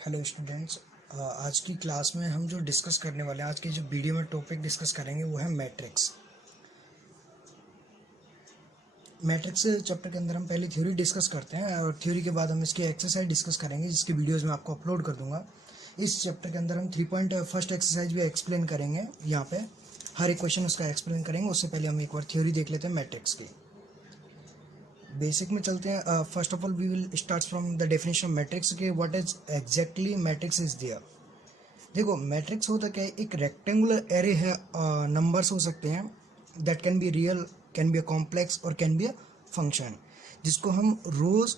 Hello students. आज की class में हम जो डिस्कस करने वाले हैं, आज की जो वीडियो में टॉपिक डिस्कस करेंगे वो है मैट्रिक्स। मैट्रिक्स चैप्टर के अंदर हम पहले थ्योरी डिस्कस करते हैं और थ्योरी के बाद हम इसकी एक्सरसाइज डिस्कस करेंगे, जिसकी वीडियोस मैं आपको अपलोड कर दूंगा। इस चैप्टर के अंदर हम 3.1 एक्सरसाइज भी एक्सप्लेन करेंगे। यहाँ पे हर एक क्वेश्चन उसका एक्सप्लेन करेंगे। उससे पहले हम एक बार थ्योरी देख लेते हैं मैट्रिक्स की। बेसिक में चलते हैं। First of all we will start from the definition of matrix के what is exactly matrix is there. देखो, मैट्रिक्स होता क्या है, एक रेक्टेंगुलर एरे है। नंबर्स हो सकते हैं that can be real, can be a complex और कैन बी अ फंक्शन, जिसको हम रोज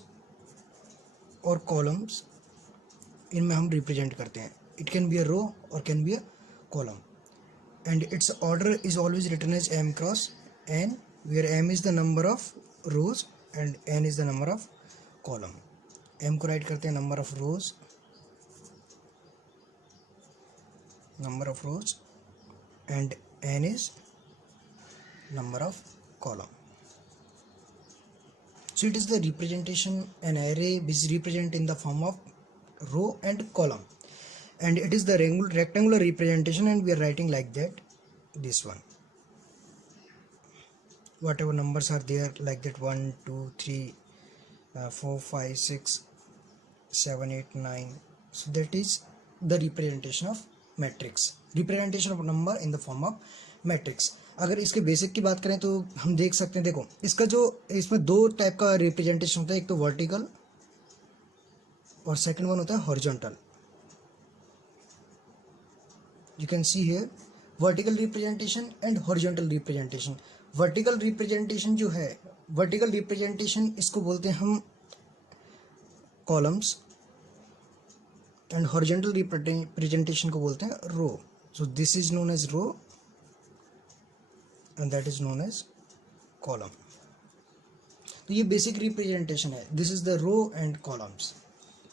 और कॉलम्स इनमें हम रिप्रेजेंट करते हैं। It can be a row और can be a column and its order is always written as m cross n, where m is the number of rows and n is the number of column. m को write करते हैं number of rows, number of rows, and n is number of column. So it is the representation, an array which is represented in the form of row and column, and it is the rectangular representation, and we are writing like that, this one, whatever numbers are there like that, 1 2 3 4 5 6 7 8 9. So that is the representation of matrix, representation of number in the form of matrix. अगर इसके basic की बात करें तो हम देख सकते हैं, देखो इसका जो इसमें दो टाइप का रिप्रेजेंटेशन होता है, एक तो वर्टिकल और सेकंड वन होता है horizontal. You can see here vertical representation and horizontal representation. Vertical representation जो है, वर्टिकल रिप्रेजेंटेशन इसको बोलते हैं हम कॉलम्स एंड हॉरिजॉन्टल रिप्रेजेंटेशन को बोलते हैं row. So this is known as row and that is known as column. तो ये बेसिक रिप्रेजेंटेशन है, this is the row and columns.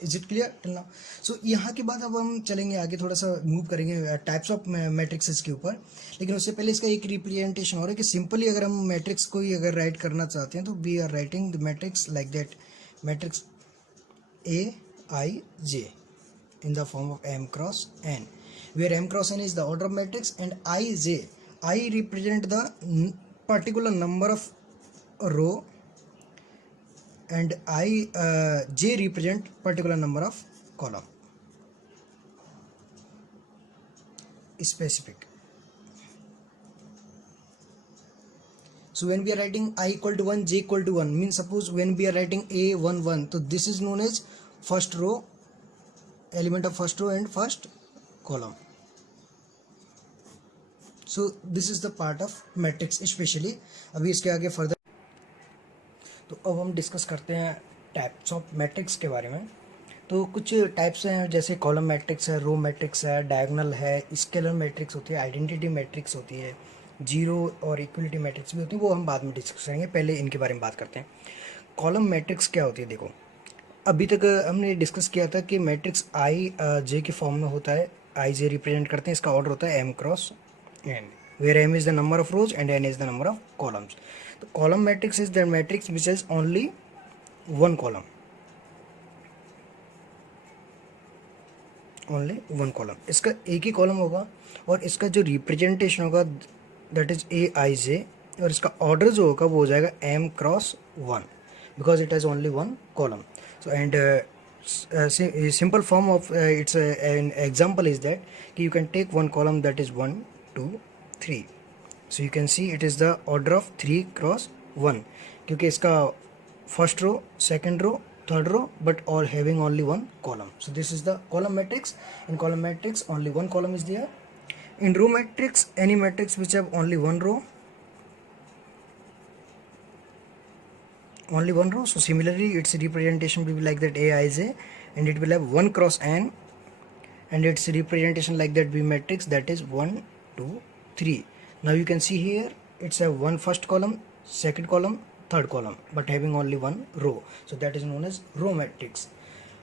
Is it clear till now? So यहाँ के बाद अब हम चलेंगे आगे, थोड़ा सा मूव करेंगे टाइप्स ऑफ मैट्रिक्सेस के ऊपर। लेकिन उससे पहले इसका एक रिप्रेजेंटेशन और है कि सिंपली अगर हम मैट्रिक्स को ही अगर राइट करना चाहते हैं तो we are writing the matrix like that, matrix AIJ in the form of m cross n, where m cross n is the order of matrix and I represent the particular number of row and J represent particular number of column, specific. So when we are writing I equal to 1, J equal to 1, means suppose when we are writing A 1 1, so this is known as first row, element of first row and first column. So this is the part of matrix especially. अभी इसके आगे further तो अब हम discuss करते हैं types of matrix के बारे में। तो कुछ टाइप्स हैं, जैसे कॉलम मैट्रिक्स है, रो मैट्रिक्स है, डायगोनल है, स्केलर मैट्रिक्स होती है, आइडेंटिटी मैट्रिक्स होती है, जीरो और इक्वलिटी मैट्रिक्स भी होती है, वो हम बाद में डिस्कस करेंगे। पहले इनके बारे में बात करते हैं। कॉलम मैट्रिक्स क्या होती है? देखो, अभी तक हमने डिस्कस किया था कि मैट्रिक्स IJ के फॉर्म में होता है, IJ रिप्रेजेंट करते हैं, इसका ऑर्डर होता है m cross n, where m is the number of rows and n is the number of columns. तो column matrix is the matrix which is only one column, only one column. इसका एक ही column होगा और इसका जो representation होगा that is AIJ, और इसका ऑर्डर जो होगा वो हो जाएगा m cross 1 because it has only one column. So and simple form of its an example is that you can take one column that is 1 2 3. So you can see it is the order of 3 cross 1, क्योंकि इसका first row, second row, third row, but all having only one column. So this is the column matrix. In column matrix only one column is there. In row matrix, any matrix which have only one row, only one row. So similarly its representation will be like that, AIJ, and it will have 1 cross n, and its representation like that, B matrix, that is 1 2 3. Now you can see here it's a one first column, second column, third column, but having only one row. So that is known as row matrix.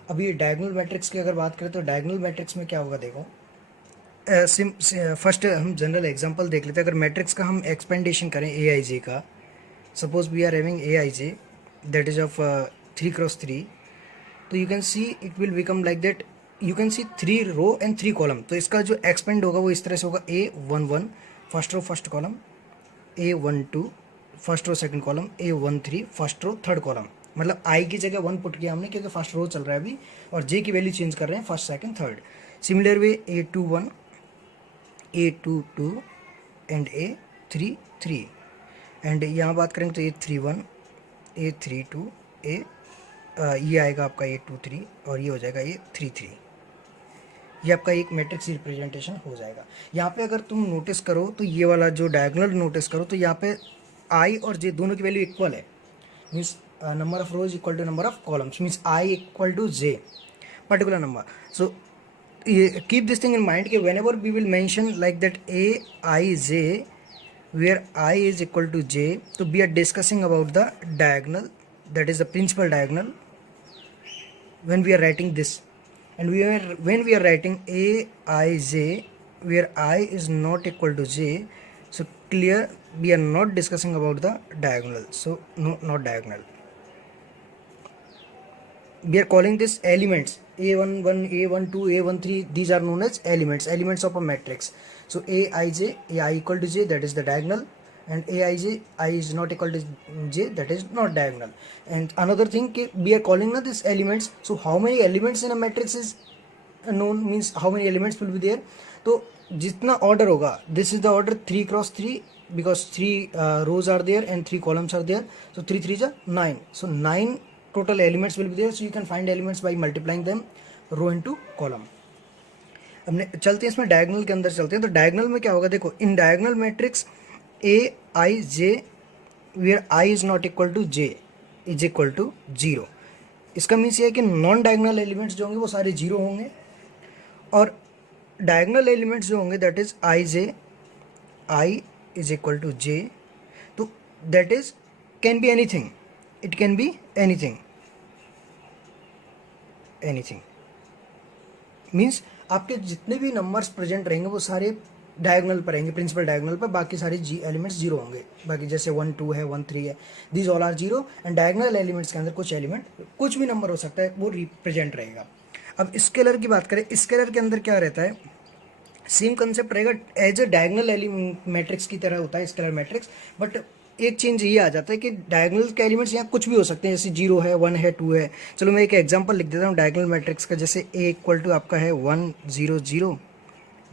अभी diagonal matrix की अगर बात करें तो diagonal matrix में क्या होगा? देखो, फर्स्ट हम जनरल एग्जांपल देख लेते हैं। अगर मैट्रिक्स का हम एक्सपेंडेशन करें AIJ का, suppose we are having AIJ that is of 3 cross 3, so you can see it will become like that, you can see 3 row and 3 column, तो इसका जो एक्सपेंड होगा वो इस तरह से होगा A11 first row first column, A12 first row second column, A13 first row third column. मतलब आई की जगह 1 पुट किया हमने क्योंकि फर्स्ट रो चल रहा है अभी, और जे की वैल्यू चेंज कर रहे हैं first second third. Similar way A21 A22 and A33, and यहाँ बात करेंगे तो A31 A32 ये आएगा आपका A23 और ये हो जाएगा A33। ये आपका एक मैट्रिक्स रिप्रेजेंटेशन हो जाएगा। यहाँ पे अगर तुम नोटिस करो तो ये वाला जो डायगोनल नोटिस करो तो यहाँ पे आई और जे दोनों की वैल्यू इक्वल है, means number of rows equal to number of columns, means I equal to j particular number. So keep this thing in mind कि whenever we will mention like that a I j where I is equal to j, so we are discussing about the diagonal, that is the principal diagonal when we are writing this. And when we are writing a I j where I is not equal to j, so clear we are not discussing about the diagonal, so no, not diagonal. We are calling this elements a11 a12 a13, these are known as elements of a matrix. So aij ai equal to j, that is the diagonal, and aij I is not equal to j, that is not diagonal. And another thing we are calling now this elements, so how many elements in a matrix is known, means how many elements will be there. तो जितना order होगा, this is the order 3 cross 3 because 3 rows are there and 3 columns are there, so 3 3 is 9, so 9 total elements will be there. So you can find elements by multiplying them row into column. हमने चलते हैं इसमें diagonal के अंदर चलते हैं। तो diagonal में क्या होगा, देखो in diagonal matrix A I J where I is not equal to J is equal to 0। इसका मीन्स ये है कि नॉन डायगोनल एलिमेंट्स जो होंगे वो सारे 0 होंगे, और डायगोनल एलिमेंट्स जो होंगे that is I J I is equal to J, तो that is can be anything, it can be anything means आपके जितने भी नंबर्स प्रेजेंट रहेंगे वो सारे डायगोनल पर रहेंगे, प्रिंसिपल डायगोनल पर, बाकी सारे जी एलिमेंट्स 0 होंगे। बाकी जैसे 1 2 है 1 3 है, these all are 0, and diagonal elements के अंदर कुछ एलिमेंट कुछ भी नंबर हो सकता है वो रिप्रेजेंट रहेगा। अब स्केलर की बात करें, स्केलर के अंदर क्या रहता है, सेम कंसेप्ट रहेगा एज अ डायगोनल मैट्रिक्स की तरह होता है स्केलर मैट्रिक्स, बट एक चेंज ये आ जाता है कि डायगोनल के एलिमेंट्स यहाँ कुछ भी हो सकते हैं, जैसे 0 है 1 है 2 है। चलो मैं एक एग्जांपल लिख देता हूँ डायगोनल मैट्रिक्स का, जैसे a इक्वल टू आपका है 1 0 0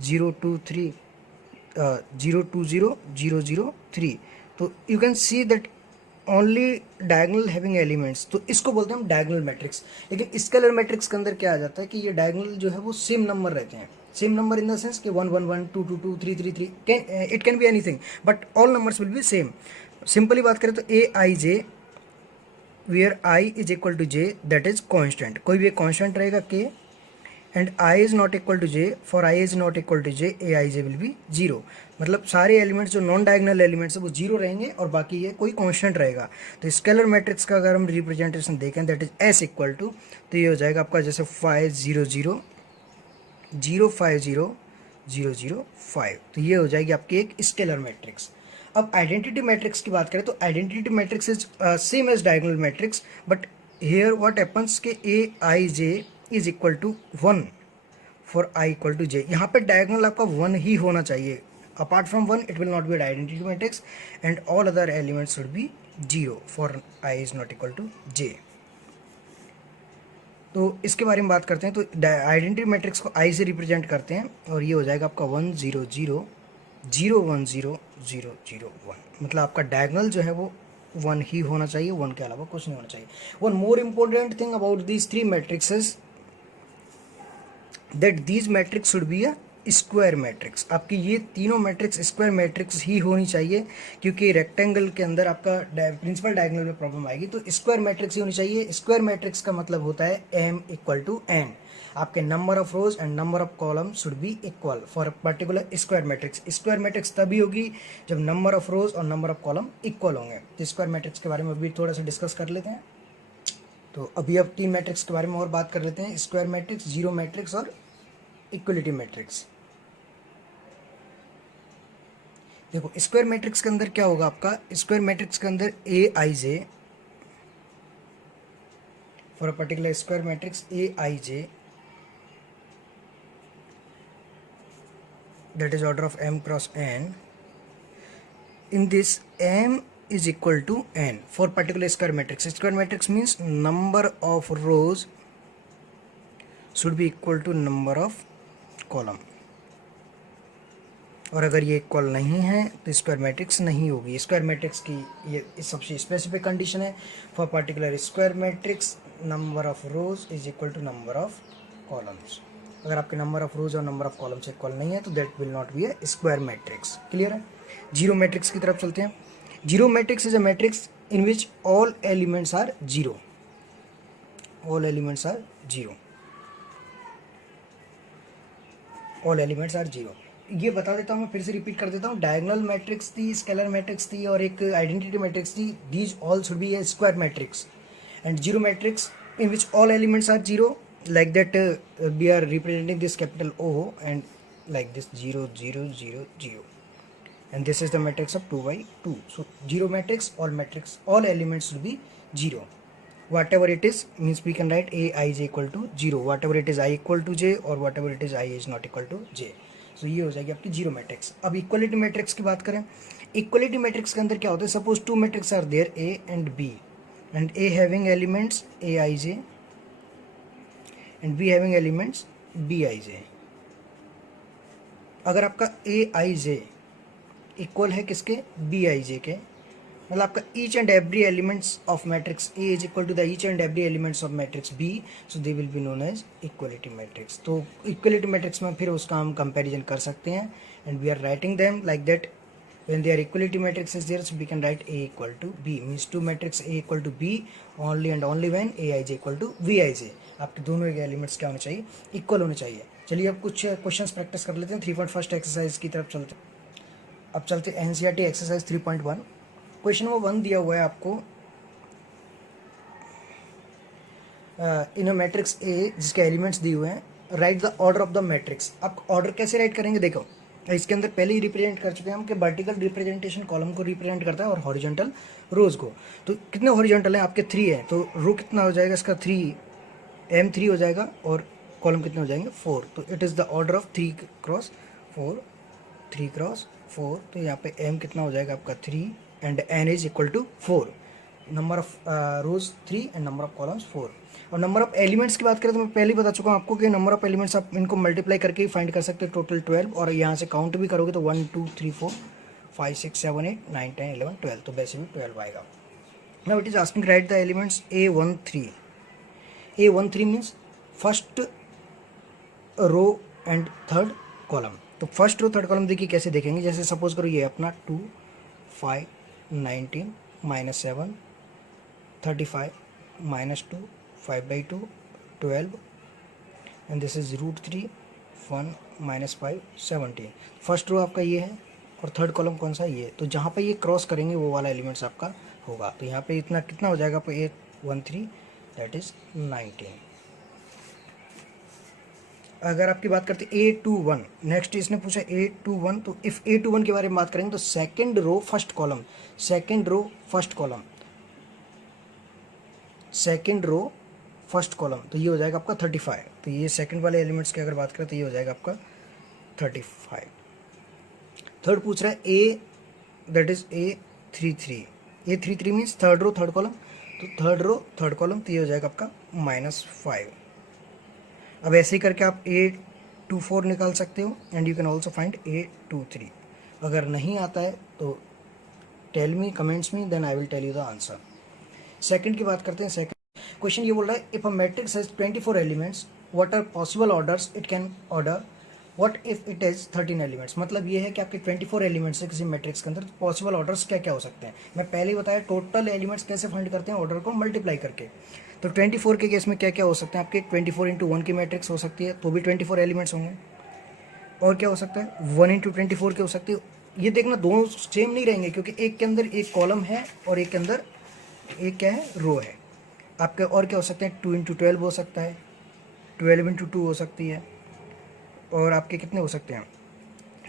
0 2 3 0 2 0 0 0 3, तो you can see that only diagonal having elements, तो इसको बोलते हैं हम डायगोनल मैट्रिक्स। लेकिन स्केलर मैट्रिक्स के अंदर क्या आ जाता है कि ये डायगोनल जो है वो सेम नंबर रहते हैं, same number in the sense कि 1 1 1 2 2 2 3 3 3, it can be anything but all numbers will be same. Simply बात करें तो A I J where I is equal to J, that is constant, कोई भी एक कॉन्स्टेंट रहेगा के, and I is not equal to J, for I is not equal to J A I J will be 0। मतलब सारे elements जो non diagonal elements है वो 0 रहेंगे और बाकी ये कोई कॉन्स्टेंट रहेगा। तो स्केलर मैट्रिक्स का अगर हम रिप्रेजेंटेशन देखें that is S equal to, तो ये हो जाएगा आपका जैसे 5 0 0 0 5 0 0 0 5, तो ये हो जाएगी आपकी एक स्केलर मैट्रिक्स। अब आइडेंटिटी मैट्रिक्स की बात करें तो identity matrix is same as diagonal matrix, but here what happens के A I J is equal to 1 for I equal to J. यहाँ पे डायगोनल आपका 1 ही होना चाहिए, apart from 1 it will not be identity matrix, and all other elements should be 0 for I is not equal to J. तो इसके बारे में बात करते हैं। तो आइडेंटिटी मैट्रिक्स को आई से रिप्रेजेंट करते हैं, और ये हो जाएगा आपका 1 0 0 0 1 0 0 0 1, मतलब आपका डायगोनल जो है वो 1 ही होना चाहिए, 1 के अलावा कुछ नहीं होना चाहिए। One more important thing about these 3 matrixes that these matrix should be a square matrix. आपकी ये तीनों मैट्रिक्स स्क्वायर मैट्रिक्स ही होनी चाहिए, क्योंकि रेक्टेंगल के अंदर आपका प्रिंसिपल डायगोनल में प्रॉब्लम आएगी, तो स्क्वायर मैट्रिक्स ही होनी चाहिए। स्क्वायर मैट्रिक्स का मतलब होता है m इक्वल टू n, आपके number of rows and number of column should be equal for particular square matrix. Square matrix तभी होगी जब नंबर ऑफ रोज और नंबर ऑफ कॉलम इक्वल होंगे। तो स्क्वायर मैट्रिक्स के बारे में अभी थोड़ा सा डिस्कस कर लेते हैं। तो अभी अब 3 मैट्रिक्स के बारे में और बात कर लेते हैं, स्क्वायर मैट्रिक्स, जीरो मैट्रिक्स और इक्वलिटी मैट्रिक्स। देखो स्क्वायर मैट्रिक्स के अंदर क्या होगा, आपका स्क्वायर मैट्रिक्स के अंदर A I J for a particular square matrix A I J that is order of m cross n. In this, m is equal to n for particular square matrix. Square matrix means number of rows should be equal to number of column, और अगर ये equal नहीं है तो square matrix नहीं होगी. Square matrix की ये सबसे स्पेसिफिक कंडीशन है. For particular square matrix number of rows is equal to number of columns. अगर आपके नंबर ऑफ रोज और नंबर ऑफ कॉलम्स इक्वल नहीं है तो that will not be a square matrix. Clear है. जीरो मैट्रिक्स की तरफ चलते हैं. Zero matrix is a matrix in which all elements are zero. All elements are zero. All elements are zero. ये बता देता हूँ, मैं फिर से रिपीट कर देता हूँ. डायगोनल मैट्रिक्स थी, स्केलर मैट्रिक्स थी और एक आइडेंटिटी मैट्रिक्स थी. These all should be a square matrix. And zero matrix in which all elements are zero, like that we are representing this capital O and like this 0 0 0 0, and this is the matrix of 2 by 2. So zero matrix, all elements will be 0. Whatever it is means we can write a I j equal to 0, whatever it is I equal to j or whatever it is I is not equal to j. So ये हो जाएगी आपकी zero matrix. अब equality matrix की बात करें. Equality matrix के अंदर क्या होता है. Suppose two matrix are there a and b and a having elements a I j and b having elements b I j. अगर आपका a I j इक्वल है किसके, b I j के, मतलब आपका each and every elements of matrix a is equal to the each and every elements of matrix b, so they will be known as equality matrix. तो equality matrix में फिर उसका हम comparison कर सकते हैं and we are writing them like that. When their equality matrix is there, so we can write A equal to B. Means two matrix A equal to B only and only when Aij equal to Vij. आपके दोनों के elements क्या होने चाहिए, equal होने चाहिए. चलिए अब कुछ क्वेश्चंस प्रैक्टिस कर लेते हैं. 3.1 एक्सरसाइज की तरफ चलते हैं. अब चलते हैं एनसीईआरटी एक्सरसाइज 3.1. क्वेश्चन नंबर 1 दिया हुआ है आपको. इन अ मैट्रिक्स ए जिसके एलिमेंट्स दिए हुए हैं, right the order of the matrix. आप ऑर्डर कैसे राइट करेंगे, देखो इसके अंदर पहले ही रिप्रेजेंट कर चुके हैं हम कि वर्टिकल रिप्रेजेंटेशन कॉलम को रिप्रेजेंट करता है और हॉरिजॉन्टल रोज को. तो कितने हॉरिजॉन्टल हैं आपके, 3 है. तो रो कितना हो जाएगा इसका, 3 m3 हो जाएगा और कॉलम कितने हो जाएंगे, 4. तो it is the order of 3 cross 4, 3 cross 4. तो यहाँ पे m कितना हो जाएगा आपका 3 and n is equal to 4. Number of rows 3 and number of columns 4. और नंबर ऑफ एलिमेंट्स की बात करें तो मैं पहले ही बता चुका हूँ आपको कि नंबर ऑफ एलिमेंट्स आप इनको मल्टीप्लाई करके ही फाइंड कर सकते हैं. टोटल 12, और यहाँ से काउंट भी करोगे तो 1 2 3 4 5 6 7 8 9 10 11 12, तो वैसे भी 12 आएगा. Now it is asking right the elements A13. A13 means first row and third column. तो फर्स्ट रो थर्ड कॉलम देखिए कैसे देखेंगे. जैसे सपोज करो ये अपना 2 5 19 -7 35 -2 5 by 2 12 and this is √3 1 -5 17. First row आपका ये है और थर्ड कॉलम कौन सा, ये. तो जहाँ पे ये क्रॉस करेंगे वो वाला एलिमेंट्स आपका होगा. तो यहाँ पे इतना कितना हो जाएगा आपका 813, दैट इज 19. अगर आपकी बात करते हैं A21, नेक्स्ट इसने पूछा A21. तो इफ A21 के बारे में बात करेंगे तो second row first column, second row first column, second row first column. तो ये हो जाएगा आपका 35. तो ये सेकंड वाले एलिमेंट्स की अगर बात करें तो ये हो जाएगा आपका 35. थर्ड पूछ रहा है A, that is A33. A33 means third row third column. तो थर्ड रो थर्ड कॉलम, तो ये हो जाएगा आपका -5. अब ऐसे ही करके आप A24 निकाल सकते हो and you can also find A23. अगर नहीं आता है तो tell me comments me, then I will tell you the answer. Second की बात करते हैं. सेकंड क्वेश्चन ये बोल रहा है if a matrix has 24 elements what are possible orders it can order, what if it is 13 elements. मतलब ये है कि आपके 24 एलिमेंट्स है किसी मैट्रिक्स के अंदर, तो पॉसिबल ऑर्डर्स क्या क्या हो सकते हैं. मैं पहले ही बताया टोटल एलिमेंट्स कैसे फाइंड करते हैं, ऑर्डर को मल्टीप्लाई करके. तो 24 के केस में क्या क्या हो सकते हैं आपके, 24 × 1 की मैट्रिक्स हो सकती है तो भी 24 एलिमेंट्स होंगे. और क्या हो सकता है, 1 × 24 के हो सकती है. ये देखना दोनों सेम नहीं रहेंगे क्योंकि एक के अंदर एक कॉलम है और एक के अंदर एक क्या है, रो है आपके. और क्या हो सकते हैं, 2 × 12 हो सकता है, 12 × 2 हो सकती है. और आपके कितने हो सकते हैं,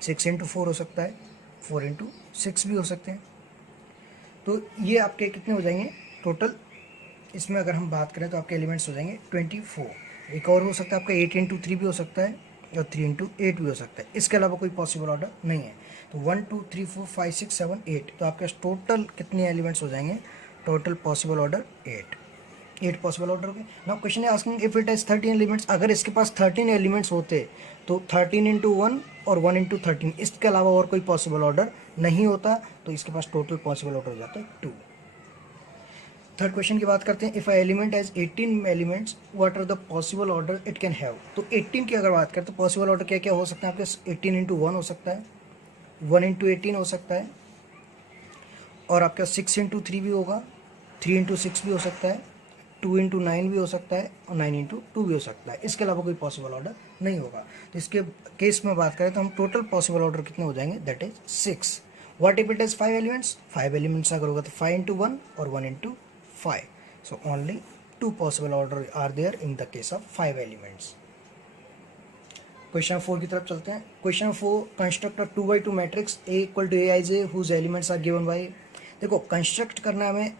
6 × 4 हो सकता है, 4 × 6 भी हो सकते हैं. तो ये आपके कितने हो जाएंगे टोटल. इसमें अगर हम बात करें तो आपके एलिमेंट्स हो जाएंगे 24. एक और हो सकता है आपका 8 × 3 भी हो सकता है, और 3 इंटू 8 भी हो सकता है। इसके अलावा कोई पॉसिबल ऑर्डर नहीं है। तो 1 2 3 4 5 6 7 8, तो आपके टोटल कितने एलिमेंट्स हो जाएंगे? Total possible order 8 possible order हो गए। नाउ क्वेश्चन है asking if it has 13 elements, अगर इसके पास 13 एलिमेंट्स होते तो 13 इंटू 1 और 1 इंटू 13, इसके अलावा और कोई पॉसिबल ऑर्डर नहीं होता, तो इसके पास टोटल पॉसिबल ऑर्डर हो जाता है 2। थर्ड क्वेश्चन की बात करते हैं। If a element has 18 elements what are the possible order it can have. तो 18 की अगर बात करें तो पॉसिबल ऑर्डर क्या क्या हो सकता है आपके? 18 इंटू 1 हो सकता है, 1 इंटू 18 हो सकता है, और आपका 6 इंटू 3 भी होगा, 3 इंटू 6 भी हो सकता है, 2 इंटू 9 भी हो सकता है, और 9 इंटू 2 भी हो सकता है। इसके अलावा कोई पॉसिबल ऑर्डर नहीं होगा। तो इसके केस में बात करें तो हम टोटल पॉसिबल ऑर्डर कितने हो जाएंगे? That is 6। What if it is 5 elements? 5 elements अगर होगा तो 5 इंटू 1 और 1 into 5। So only 2 possible order are there in the case of 5 elements. Question 4 की तरफ चलते हैं। Question 4, construct a 2x2 matrix A equal to Aij whose elements are given by. देखो construct करना है हमें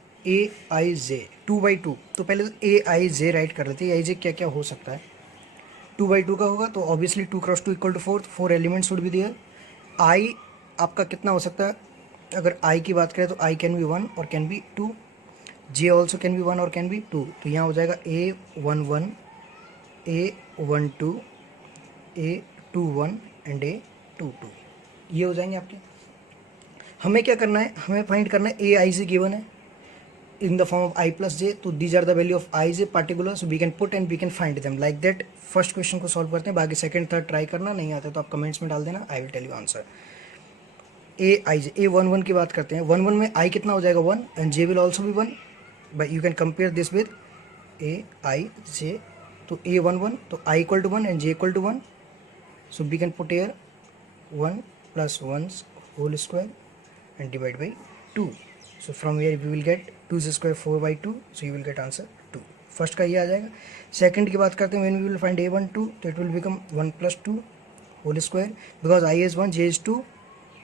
Aij 2x2, तो पहले Aij राइट कर लेते हैं। Aij क्या क्या हो सकता है? 2x2 का होगा तो obviously 2 cross 2 equal to 4, 4 elements would be there. I आपका कितना हो सकता है? अगर I की बात करें तो I कैन बी 1 और can B 2, J also can be 1 और कैन बी 2, तो यहाँ हो जाएगा A11, A12, A21 and A22, ये हो जाएंगे आपके। हमें क्या करना है? हमें फाइंड करना है Aij गिवन है in the form of I plus J, तो these are the value of Ij particular, so we can put and we can find them like that. First question को सॉल्व करते हैं, बाकी second third try करना, नहीं आता तो आप कमेंट्स में डाल देना, I will tell you answer. Aij A11 की बात करते हैं। 11 में I कितना हो जाएगा? 1 and J will also be 1, but you can compare this with Aij, तो A11, तो I equal to 1 and J equal to 1, so we can put here 1 plus 1 whole square and divide by 2, so from here we will get 2 square 4 by 2, so you will get answer 2। First का ये आ जाएगा। Second की बात करते हैं, when we will find A12 तो it will become 1 plus 2 whole square, because I is 1 J is 2,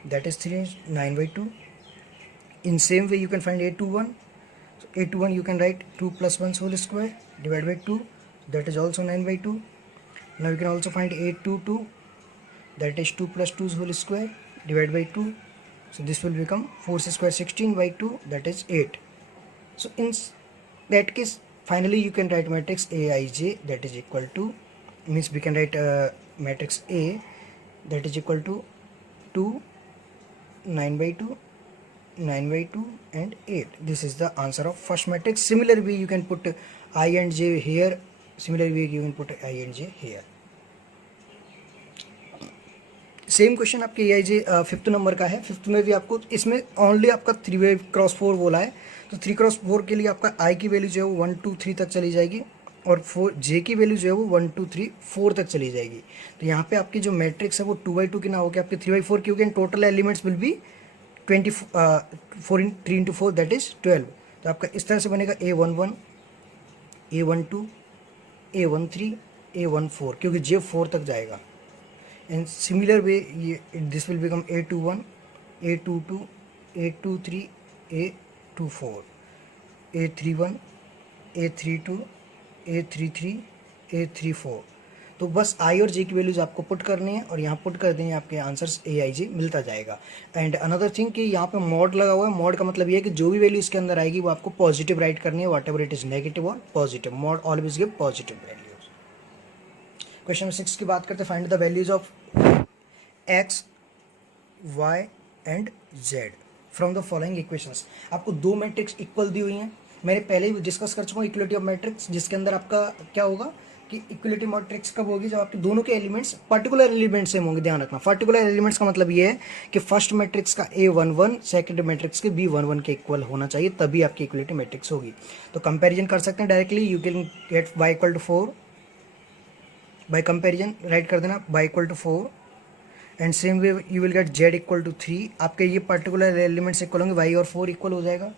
that is 3, 9 by 2। in same way you can find A21, A21 you can write 2 plus 1 whole square divided by 2, that is also 9 by 2। now you can also find A22, that is 2 plus 2 whole square divided by 2, so this will become 4 square 16 by 2, that is 8। so in that case finally you can write matrix Aij that is equal to, means we can write matrix A that is equal to 2, 9 by 2, 9 by 2 and 8. This is the answer of first matrix. Similar way you can put I and J here, similar way you can put I and J here। Same question आपके Aij 5th number का है। 5th में भी आपको इसमें only आपका 3x4 बोला है, तो 3x4 के लिए आपका I की वैल्यू जो है वो 1 2 3 तक चली जाएगी, और 4 J की वैल्यू जो है वो 1 2 3 4 तक चली जाएगी। तो यहाँ पे आपकी जो मैट्रिक्स है वो 2x2 की ना होकर आपके 3x4 की होगी, total elements will be 3 into 4 that is 12। तो आपका इस तरह से बनेगा A11, A12, A13, A14, क्योंकि J 4 तक जाएगा। एंड सिमिलर वे ये this will become A21, A22, A23, A24, A31, A32, A33, A34। तो बस I और J की वैल्यूज आपको पुट करनी है और यहाँ पुट कर देंगे, आपके आंसर्स Aij मिलता जाएगा। एंड अनदर थिंग कि यहाँ पे मॉड लगा हुआ है। मॉड का मतलब ये है कि जो भी वैल्यू इसके अंदर आएगी वो आपको पॉजिटिव राइट करनी है, whatever it is negative और positive. Mod always give positive values. Question number 6 की बात करते हैं, find the values of x, y and z from the following equations. आपको दो मैट्रिक्स इक्वल दी हुई हैं, मैंने पहले ही डिस्कस कर चुका हूँ इक्वलिटी ऑफ मैट्रिक्स, जिसके अंदर आपका क्या होगा कि इक्वलिटी मैट्रिक्स कब होगी? जब आपके दोनों के एलिमेंट्स पर्टिकुलर एलिमेंट्स सेम होंगे। ध्यान रखना, पर्टिकुलर एलिमेंट्स का मतलब ये है कि फर्स्ट मैट्रिक्स का A11 सेकंड मैट्रिक्स के B11 के इक्वल होना चाहिए, तभी आपकी इक्वलिटी मैट्रिक्स होगी। तो कंपैरिजन कर सकते हैं directly, you can get y equal to 4 by comparison, write कर देना y equal to 4 and same way you will get z equal to 3। आपके ये पर्टिकुलर एलिमेंट्स इक्वल होंगे, y और 4 इक्वल हो जाएगा,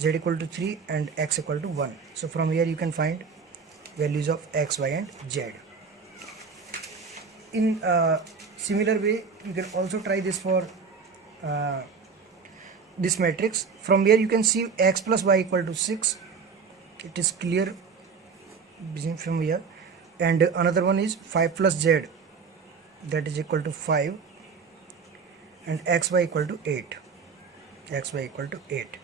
z equal to 3 and x equal to 1. So from here you can find values of x, y and z. In similar way you can also try this for this matrix. From here you can see x plus y equal to 6. It is clear from here. And another one is 5 plus z that is equal to 5, and xy equal to 8. xy equal to 8.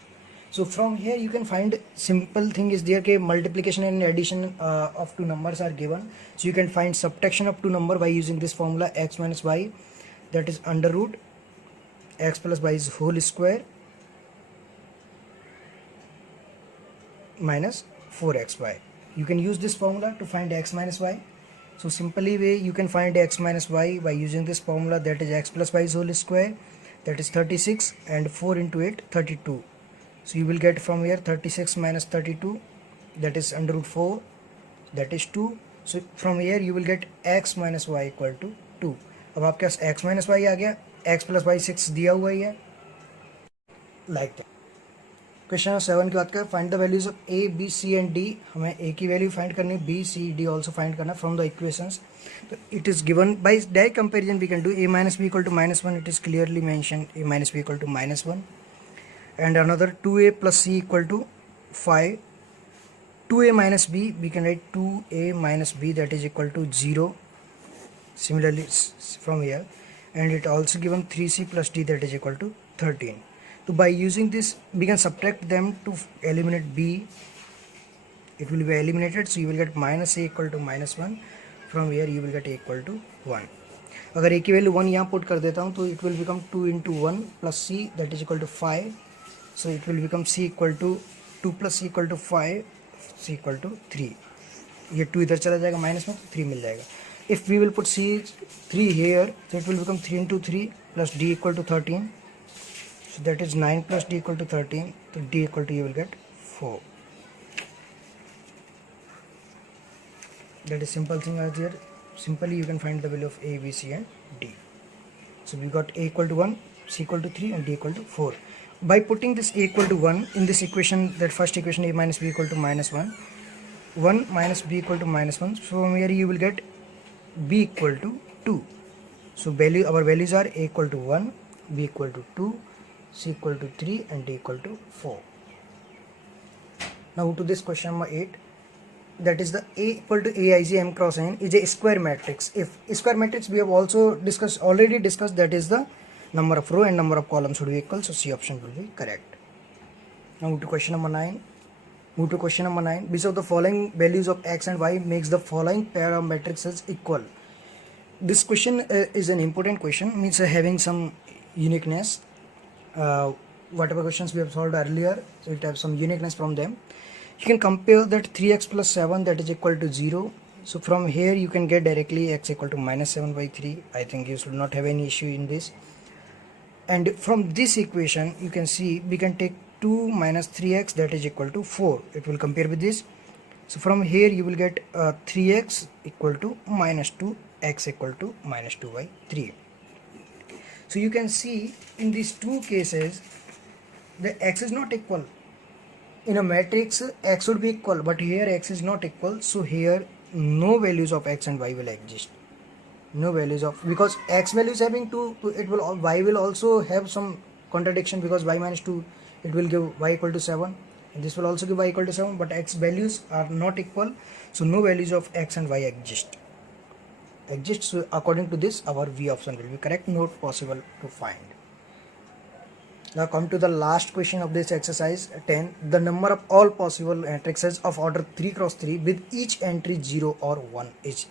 So from here you can find simple thing is there, कि multiplication and addition of two numbers are given. So you can find subtraction of two number by using this formula, x minus y, that is under root x plus y is whole square minus 4xy. You can use this formula to find x minus y. So simply way you can find x minus y by using this formula, that is x plus y is whole square, that is 36, and 4 into 8 32. So you will get from here 36 minus 32, that is under root 4, that is 2. So from here you will get x minus y equal to 2. अब आपके पास x minus y आ गया, x plus y 6 दिया हुआ ही है, like that. Question 7 की बात करें, find the values of a b c and d. हमें a की वैल्यू फाइंड करनी है, b c d also find करना फ्रॉम द इक्वेशंस. तो it is given by direct comparison we can do a minus b equal to -1. It is clearly mention a minus b equal to -1, and another 2a plus c equal to 5. 2a minus b we can write 2a minus b, that is equal to 0. Similarly from here, and it also given 3c plus d, that is equal to 13. So by using this we can subtract them to eliminate b. It will be eliminated, so you will get minus a equal to -1. From here you will get a equal to 1. अगर a की value 1 यहाँ put कर देता हूँ तो it will become 2 into 1 plus c, that is equal to 5. So it will become c equal to 2 plus c equal to 5, c equal to 3. ये 2 इधर चला जाएगा माइनस में, तो 3 मिल जाएगा. If we will put c 3 here, so it will become 3 into 3 plus d equal to 13. So that is 9 plus d equal to 13. So d equal to you will get 4. That is simple thing as here. Simply you can find the value of a, b, c and d. So we got a equal to 1, c equal to 3 and d equal to 4. By putting this a equal to 1 in this equation, that first equation, a minus b equal to -1, 1 minus b equal to -1. So from here you will get b equal to 2. So our values are a equal to 1, b equal to 2, c equal to 3 and d equal to 4. Now to this question number 8, that is the a equal to aij m cross n is a square matrix. If square matrix we have also already discussed, that is the number of row and number of columns should be equal, so C option will be correct. Now to question number 9. Move to question number 9. Which of the following values of x and y makes the following pair of matrices equal? This question is an important question, means having some uniqueness. Whatever questions we have solved earlier, so it has some uniqueness from them. You can compare that 3x plus 7, that is equal to 0. So from here you can get directly x equal to -7 by 3. I think you should not have any issue in this. And from this equation you can see we can take 2 minus 3x, that is equal to 4. It will compare with this. So from here you will get 3x equal to -2, x equal to -2 by 3. So you can see in these two cases the x is not equal. In a matrix x would be equal, but here x is not equal, so here no values of x and y will exist. No values of, because x value is having 2, it will, y will also have some contradiction, because y minus 2 it will give y equal to 7, and this will also give y equal to 7, but x values are not equal, so no values of x and y exist. So according to this our V option will be correct, not possible to find. Now come to the last question of this exercise 10. The number of all possible matrices of order 3 cross 3 with each entry 0 or 1 is.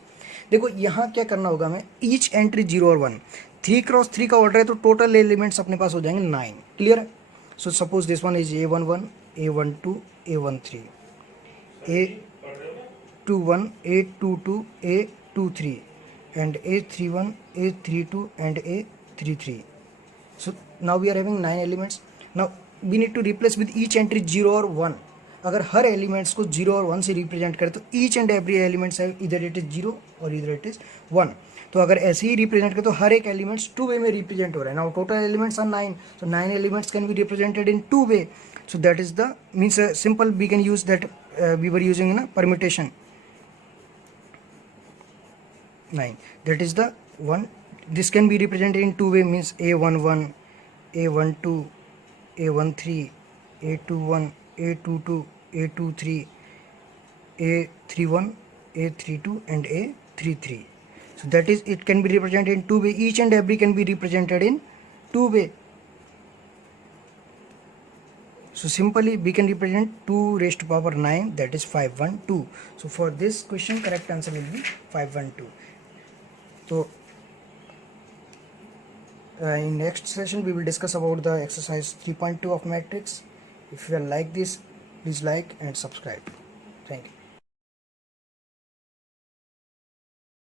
देखो यहाँ क्या करना होगा हमें, each entry 0 और 1. 3 cross 3 का order है तो टोटल एलिमेंट्स अपने पास हो जाएंगे 9. क्लियर है? So suppose this one is A11, A12, A13, A21, A22, A23 and A31, A32 and A33. So now we are having 9 elements. Now we need to replace with each entry 0 or 1. अगर हर elements को 0 और 1 से represent करें तो each and every elements है इधर it is 0 और इधर इट इज 1. तो अगर ऐसे ही रिप्रेजेंट करें तो हर एक एलिमेंट्स 2 वे में रिप्रेजेंट हो रहा है. Now total elements are 9, so 9 elements can be represented in 2 way. So that is the means simple we can use that we were using in a permutation 9. That is the one. This can be represented in 2 way, means A11, A12, A13, A21, A22, A23, A31, A32 and A33. So that is, it can be represented in two way. Each and every can be represented in two way. So simply we can represent 2 raised to power 9, that is 512. So for this question correct answer will be 512. So in next session we will discuss about the exercise 3.2 of matrix. If you like this, please like and subscribe. Thank you.